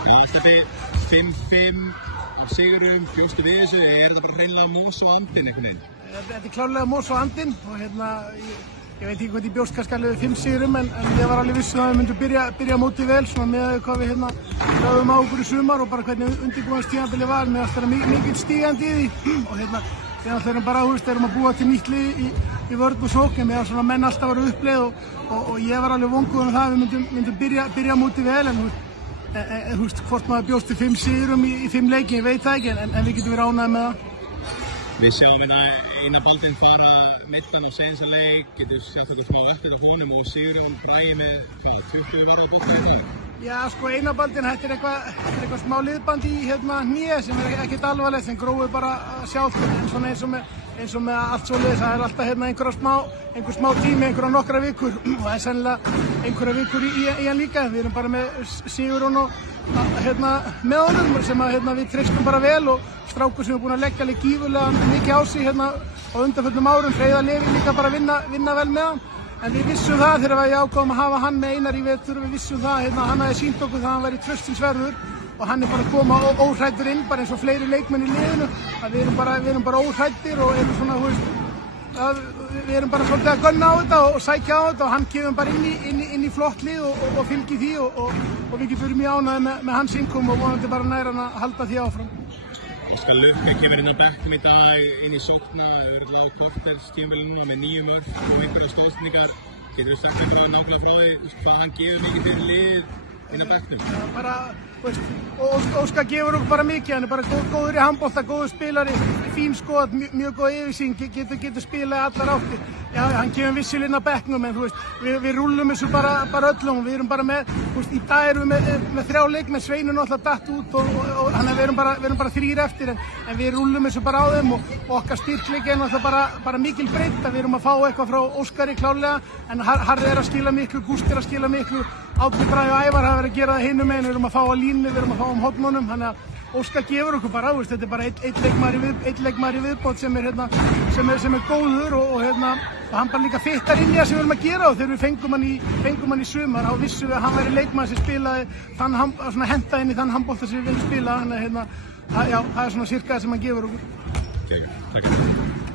Já, þetta 5-5 á sigurum, bjóstu við þessu, þetta bara hreinlega mós og andinn einhvern veginn? Þetta klárlega mós og andinn og ég veit ekki hvað ég bjóst kannski alveg við 5 sigurum en ég var alveg viss að við myndum byrja mótið vel svona með hvað við lögðum á okkur í sumar og bara hvernig undirbúningstímabilið var með að mikið stígandi í því og við erum bara erum að búa til nýtt lið í vörn og sókn með að svona menn alltaf varu uppleið og ég var alveg vongur það að við myndum byrja mótið vel en hvort maður bjóst til 5 sigurum í 5 leiki, ég veit það ekki en við getum verið ánægðir með það. Við sjáum eina boltinn fara middan á seinasta leik, getur sett þetta smá eftir af honum og Sigurjón Bragi með 20 varða búkvæði. Já, sko eina boltinn, þetta er eitthvað smá liðband í hné sem ekkert alvarlegt sem gróið bara sjálft en svona eins og með allt svoleiðis, það alltaf einhver smá tími, einhverja nokkra vikur og það er sennilega einhverja vikur í hann líka. Við erum bara með Sigurjón og með honum sem við treystum bara vel og strákur sem er búin að leggja alveg gífurlega mikið á sig á undanförnum árum, Hreiðar Leví líka bara vinna vel með hann. En við vissum það þegar við ákváðum að hafa hann með Einar í vetur, við vissum það, hann hafði sýnt okkur það að hann væri traustsverður og hann er bara að koma óhræddur inn, bara eins og fleiri leikmenn í liðinu, að við erum bara óhræddir og erum svona, við erum bara svolítið að gunna á þetta og sækja á þetta og hann kemur bara inn í flott lið og fylgir því og við getum verið mjög ánægðir með hans innkomu og vonandi bara nær hann að halda því áfram. Óskar Lukki kemur inn á bekknum í dag, inn í sókna, örugglega á korterstímabilinu með 9 mörk og einhverjar stóðsendingar. Getur þú sagt eitthvað nákvæmlega frá því hvað hann gefur mikið fyrir liðið inn á bekknum? Bara, Óskar gefur okkur bara mikið, hann er bara góður í handbolta, góður spilari, fín skot, mjög góð yfirsýn, getur spilað allar áttir. Já, hann kemur vissulega inn á bekknum en við rúllum þessu bara öllum og við erum bara með, í dag erum við með 3 leikmenn, Sveinur náttúrulega datt út og þannig að við erum bara 3 eftir en við rúllum þessu bara á þeim og okkar styrkleiki er náttúrulega bara mikil breidd að við erum að fá eitthvað frá Óskari klárlega en Harri er að skila miklu, Gústi er að skila miklu, Árni Bragi og Ævar hafa verið að gera það hinum megin, við erum að fá á línu, við erum að fá hornunum, þannig að Óskar gefur okkur bara, þetta er bara einn leikmaður í viðbót sem er góður og hann bara líka fittar inn í það sem við erum að gera og þegar við fengum hann í sumar þá vissum við að hann væri leikmaður sem spilaði henta inn í þann handbolta sem við viljum spila, þannig að það er svona sirka það sem hann gefur okkur. Okay, takk.